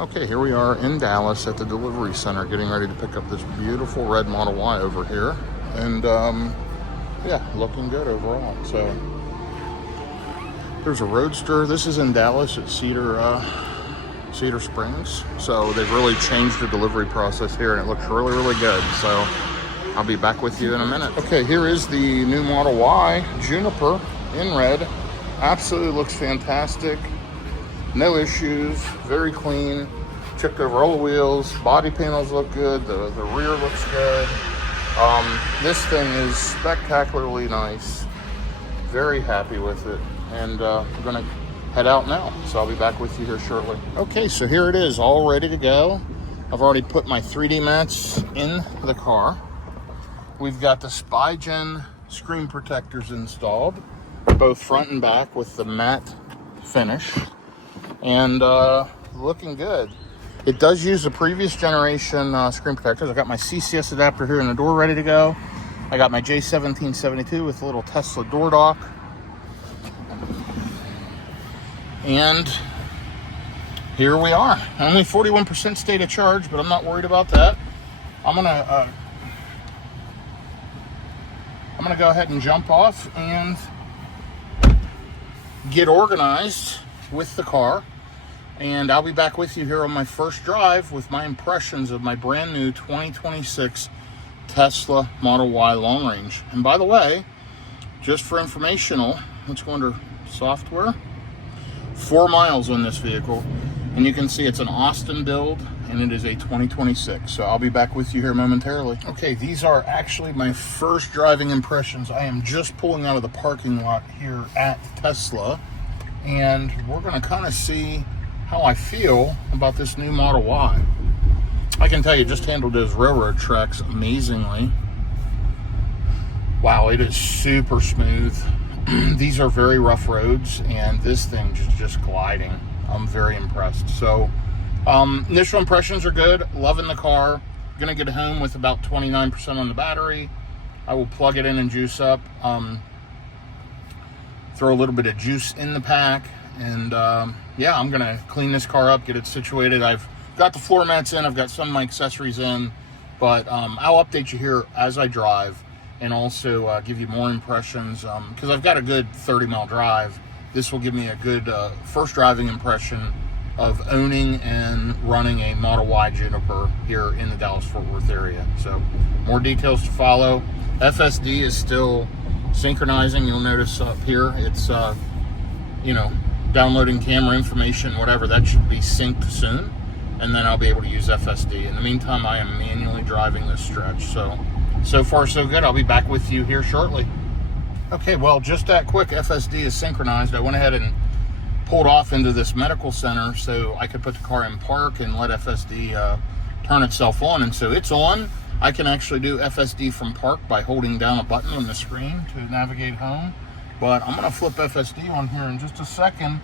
Okay, here we are in Dallas at the delivery center getting ready to pick up this beautiful red Model Y over here. And yeah, looking good overall. So there's a Roadster. This is in Dallas at Cedar Springs. So they've really changed the delivery process here and it looks really, really good. So I'll be back with you in a minute. Okay, here is the new Model Y, Juniper in red. Absolutely looks fantastic. No issues, very clean. Checked over all the wheels, body panels look good, the rear looks good. This thing is spectacularly nice. Very happy with it. And I'm gonna head out now. So I'll be back with you here shortly. Okay, so here it is, all ready to go. I've already put my 3D mats in the car. We've got the SpyGen screen protectors installed, both front and back with the matte finish. And looking good. It does use the previous generation screen protectors. I got my CCS adapter here in the door ready to go. I got my J1772 with a little Tesla door dock. And here we are. Only 41% state of charge, but I'm not worried about that. I'm gonna go ahead and jump off and get organized with the car, and I'll be back with you here on my first drive with my impressions of my brand new 2026 Tesla Model Y long range. And by the way, just for informational, let's go under software. 4 miles on this vehicle, and you can see it's an Austin build and it is a 2026. So I'll be back with you here momentarily. Okay, these are actually my first driving impressions. I am just pulling out of the parking lot here at Tesla, and we're going to kind of see how I feel about this new Model Y. I can tell you, just handled those railroad tracks amazingly. Wow, it is super smooth. These are very rough roads, and this thing is just gliding. I'm very impressed. So initial impressions are good. Loving the car. Gonna get home with about 29% on the battery. I will plug it in and juice up. Throw a little bit of juice in the pack, and yeah, I'm gonna clean this car up, get it situated. I've got the floor mats in, I've got some of my accessories in, but I'll update you here as I drive, and also give you more impressions, because I've got a good 30-mile drive. This will give me a good first driving impression of owning and running a Model Y Juniper here in the Dallas-Fort Worth area. So more details to follow. FSD is still synchronizing. You'll notice up here it's downloading camera information, whatever. That should be synced soon, and then I'll be able to use FSD. In the meantime, I am manually driving this stretch. So far so good. I'll be back with you here shortly. Okay, well, just that quick, FSD is synchronized. I went ahead and pulled off into this medical center so I could put the car in park and let FSD turn itself on. And so it's on. I can actually do FSD from park by holding down a button on the screen to navigate home. But I'm going to flip FSD on here in just a second,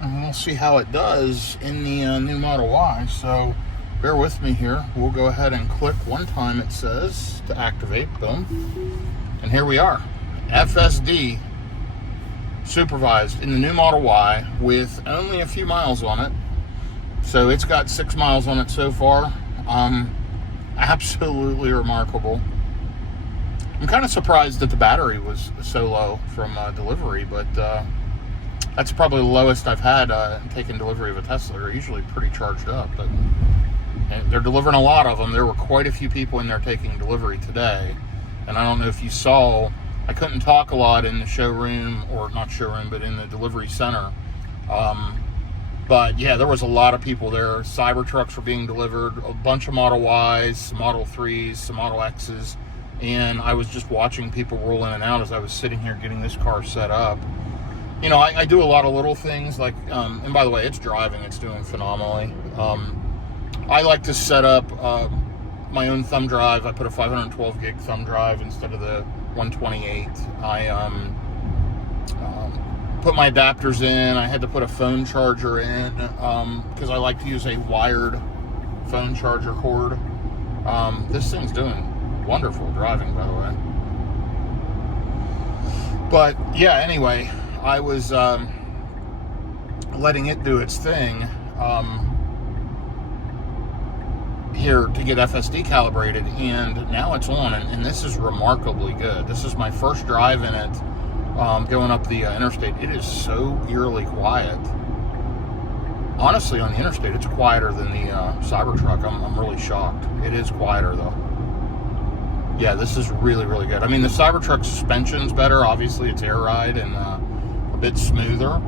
and we'll see how it does in the new Model Y. So bear with me here. We'll go ahead and click one time, it says, to activate. Boom. And here we are. FSD supervised in the new Model Y with only a few miles on it. So it's got 6 miles on it so far. Absolutely remarkable. I'm kind of surprised that the battery was so low from delivery, but that's probably the lowest I've had taking delivery of a Tesla. They're usually pretty charged up, but they're delivering a lot of them. There were quite a few people in there taking delivery today, and I don't know if you saw, I couldn't talk a lot in the showroom, or not showroom, but in the delivery center. But yeah, there was a lot of people there. Cybertrucks were being delivered, a bunch of Model Ys, some Model 3s, some Model Xs, and I was just watching people roll in and out as I was sitting here getting this car set up. You know, I do a lot of little things, like, and by the way, it's driving, it's doing phenomenally. I like to set up my own thumb drive. I put a 512 gig thumb drive instead of the 128. I put my adapters in. I had to put a phone charger in because I like to use a wired phone charger cord. This thing's doing wonderful driving, by the way. But yeah, anyway, I was letting it do its thing. here to get FSD calibrated, and now it's on, and this is remarkably good. This is my first drive in it, going up the interstate. It is so eerily quiet. Honestly, on the interstate, it's quieter than the Cybertruck. I'm really shocked. It is quieter, though. Yeah, this is really, really good. I mean, the Cybertruck suspension's better. Obviously, it's air ride and a bit smoother.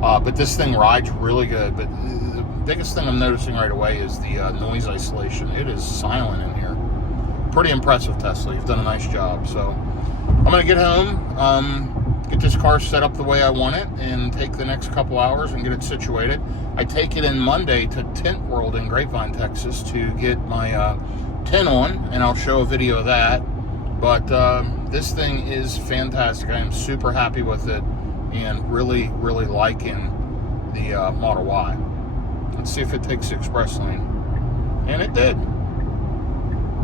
But this thing rides really good. But the biggest thing I'm noticing right away is the noise isolation. It is silent in here. Pretty impressive, Tesla. You've done a nice job. So I'm going to get home, get this car set up the way I want it, and take the next couple hours and get it situated. I take it in Monday to Tint World in Grapevine, Texas to get my tint on, and I'll show a video of that. But this thing is fantastic. I am super happy with it and really, really liking the Model Y. Let's see if it takes the express lane. And it did.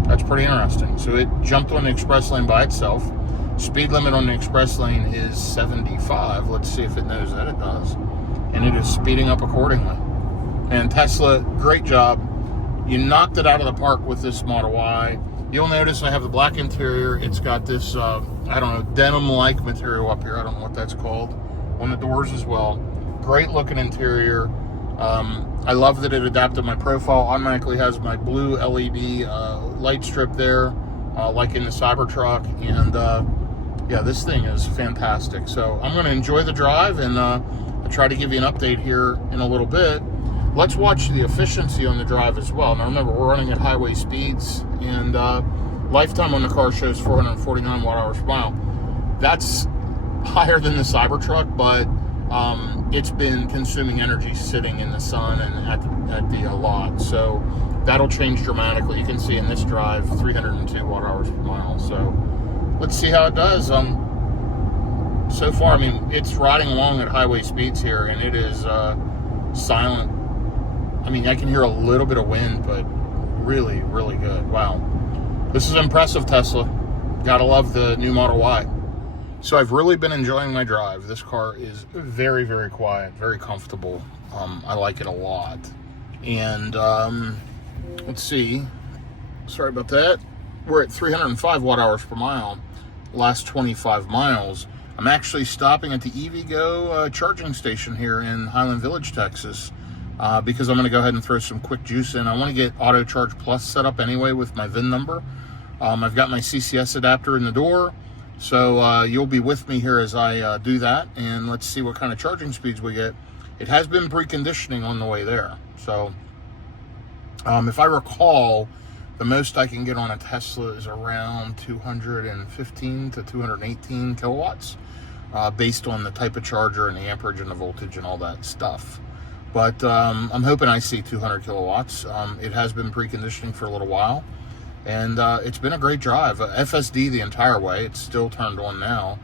That's pretty interesting. So it jumped on the express lane by itself. Speed limit on the express lane is 75. Let's see if it knows that. It does. And it is speeding up accordingly. And Tesla, great job. You knocked it out of the park with this Model Y. You'll notice I have the black interior. It's got this, I don't know, denim-like material up here. I don't know what that's called. On the doors as well. Great looking interior. I love that it adapted my profile. Automatically has my blue LED light strip there, like in the Cybertruck. And yeah, this thing is fantastic. So I'm going to enjoy the drive, and I'll try to give you an update here in a little bit. Let's watch the efficiency on the drive as well. Now remember, we're running at highway speeds, and lifetime on the car shows 449 watt-hours per mile. That's higher than the Cybertruck, but it's been consuming energy sitting in the sun and at the lot. So that'll change dramatically. You can see in this drive, 302 watt-hours per mile. So let's see how it does. So far, I mean, it's riding along at highway speeds here, and it is silent. I mean, I can hear a little bit of wind, but really, really good. Wow. This is impressive, Tesla. Gotta love the new Model Y. So I've really been enjoying my drive. This car is very, very quiet, very comfortable. I like it a lot. And let's see. Sorry about that. We're at 305 watt-hours per mile. Last 25 miles. I'm actually stopping at the EVgo charging station here in Highland Village, Texas. Because I'm going to go ahead and throw some quick juice in. I want to get Auto Charge Plus set up anyway with my VIN number. I've got my CCS adapter in the door, so you'll be with me here as I do that, and let's see what kind of charging speeds we get. It has been preconditioning on the way there, so if I recall, the most I can get on a Tesla is around 215 to 218 kilowatts, based on the type of charger and the amperage and the voltage and all that stuff. But I'm hoping I see 200 kilowatts. It has been preconditioning for a little while, and it's been a great drive. FSD the entire way. It's still turned on now,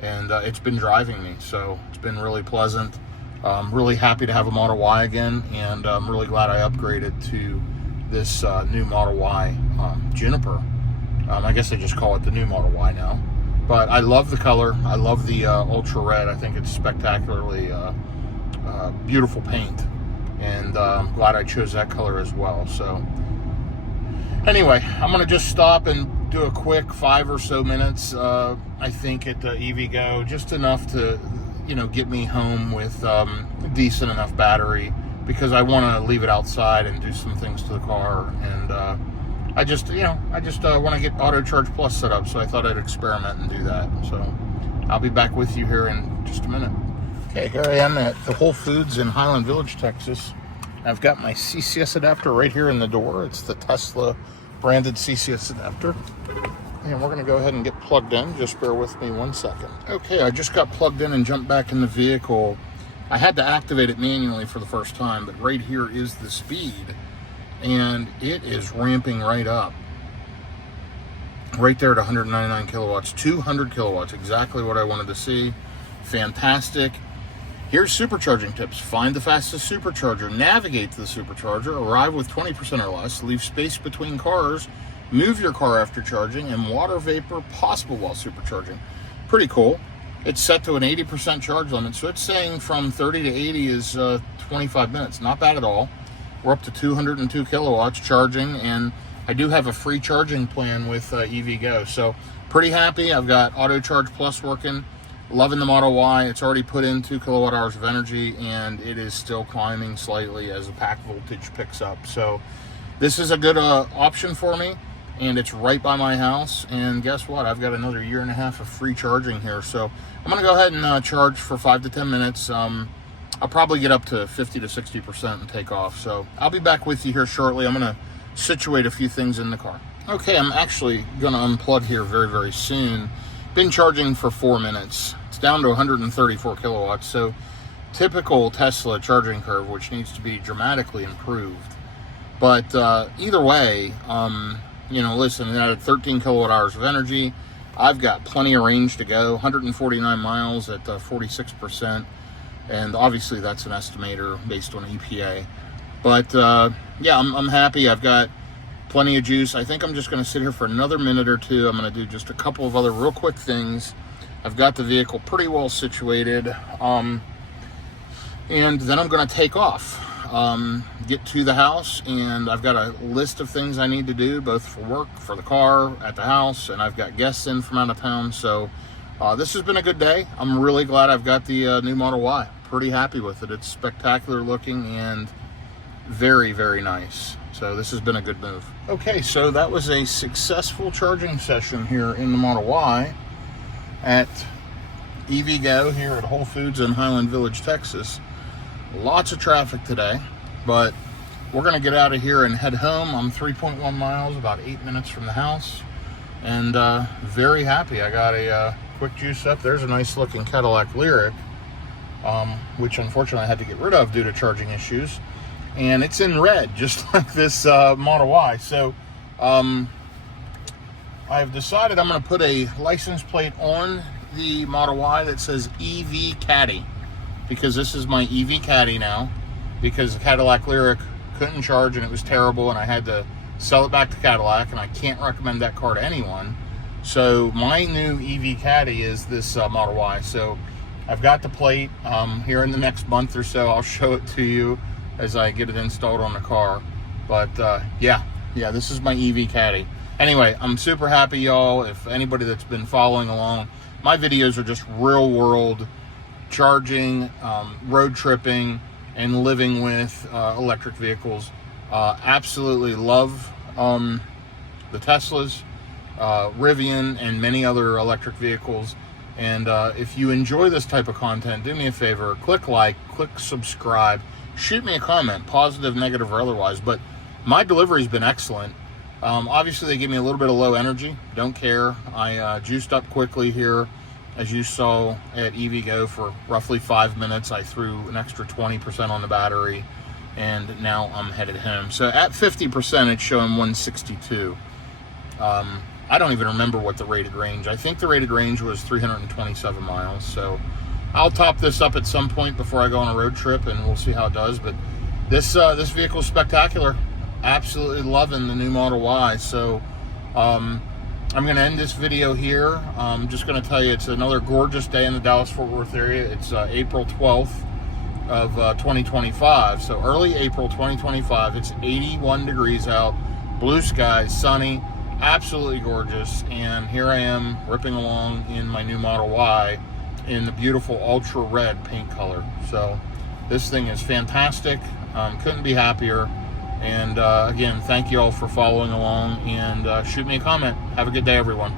and it's been driving me, so it's been really pleasant. I'm really happy to have a Model Y again, and I'm really glad I upgraded to this new Model Y Juniper. I guess they just call it the new Model Y now. But I love the color. I love the Ultra Red. I think it's spectacularly beautiful paint, and I'm glad I chose that color as well. So anyway, I'm gonna just stop and do a quick 5 or so minutes, I think, at the EVgo, just enough to, you know, get me home with decent enough battery, because I want to leave it outside and do some things to the car. And I just want to get Auto Charge Plus set up, so I thought I'd experiment and do that. So I'll be back with you here in just a minute. Okay, here I am at the Whole Foods in Highland Village, Texas. I've got my CCS adapter right here in the door. It's the Tesla branded CCS adapter. And we're gonna go ahead and get plugged in. Just bear with me 1 second. Okay, I just got plugged in and jumped back in the vehicle. I had to activate it manually for the first time, but right here is the speed. And it is ramping right up. Right there at 199 kilowatts, 200 kilowatts, exactly what I wanted to see. Fantastic. Here's supercharging tips. Find the fastest supercharger, navigate to the supercharger, arrive with 20% or less, leave space between cars, move your car after charging, and water vapor possible while supercharging. Pretty cool. It's set to an 80% charge limit, so it's saying from 30 to 80 is 25 minutes. Not bad at all. we're up to 202 kilowatts charging, and I do have a free charging plan with EVgo. So pretty happy. I've got Auto Charge Plus working. Loving the Model Y. It's already put in 2 kilowatt hours of energy, and it is still climbing slightly as the pack voltage picks up. So this is a good option for me, and it's right by my house. And guess what? I've got another 1.5 years of free charging here. So I'm going to go ahead and charge for 5 to 10 minutes. I'll probably get up to 50 to 60% and take off. So I'll be back with you here shortly. I'm going to situate a few things in the car. Okay, I'm actually going to unplug here very, very soon. Been charging for 4 minutes. It's down to 134 kilowatts. So typical Tesla charging curve, which needs to be dramatically improved. But either way, you know, listen, it added 13 kilowatt hours of energy. I've got plenty of range to go, 149 miles at 46%. And obviously that's an estimator based on EPA. But yeah, I'm happy. I've got plenty of juice. I think I'm just going to sit here for another minute or two. I'm going to do just a couple of other real quick things. I've got the vehicle pretty well situated. And then I'm going to take off, get to the house, and I've got a list of things I need to do, both for work, for the car, at the house, and I've got guests in from out of town. So this has been a good day. I'm really glad I've got the new Model Y. Pretty happy with it. It's spectacular looking and very, very nice. So this has been a good move. Okay, so that was a successful charging session here in the Model Y at EVgo here at Whole Foods in Highland Village, Texas. Lots of traffic today, but we're gonna get out of here and head home. I'm 3.1 miles, about 8 minutes from the house, and very happy. I got a quick juice up. There's a nice looking Cadillac Lyriq, which unfortunately I had to get rid of due to charging issues. And it's in red, just like this Model Y. So I've decided I'm going to put a license plate on the Model Y that says EV Caddy, because this is my EV Caddy now, because the Cadillac Lyriq couldn't charge and it was terrible, and I had to sell it back to Cadillac, and I can't recommend that car to anyone. So my new EV Caddy is this Model Y. So I've got the plate here in the next month or so. I'll show it to you as I get it installed on the car. But yeah, this is my EV Caddy. Anyway, I'm super happy, y'all. If anybody that's been following along, my videos are just real world charging, road tripping, and living with electric vehicles. Absolutely love the Teslas, Rivian, and many other electric vehicles. And if you enjoy this type of content, do me a favor, click like, click subscribe, shoot me a comment, positive, negative, or otherwise. But my delivery's been excellent. Obviously, they give me a little bit of low energy. Don't care. I juiced up quickly here, as you saw at EVgo for roughly 5 minutes. I threw an extra 20% on the battery, and now I'm headed home. So at 50%, it's showing 162. I don't even remember what the rated range. I think the rated range was 327 miles. So I'll top this up at some point before I go on a road trip, and we'll see how it does. But this vehicle is spectacular. Absolutely loving the new Model Y. So I'm going to end this video here. I'm just going to tell you it's another gorgeous day in the Dallas-Fort Worth area. It's April 12th of 2025. So early April 2025. It's 81 degrees out, blue skies, sunny, absolutely gorgeous. And here I am ripping along in my new Model Y in the beautiful ultra red paint color. So this thing is fantastic. Couldn't be happier. And again, thank you all for following along, and shoot me a comment. Have a good day, everyone.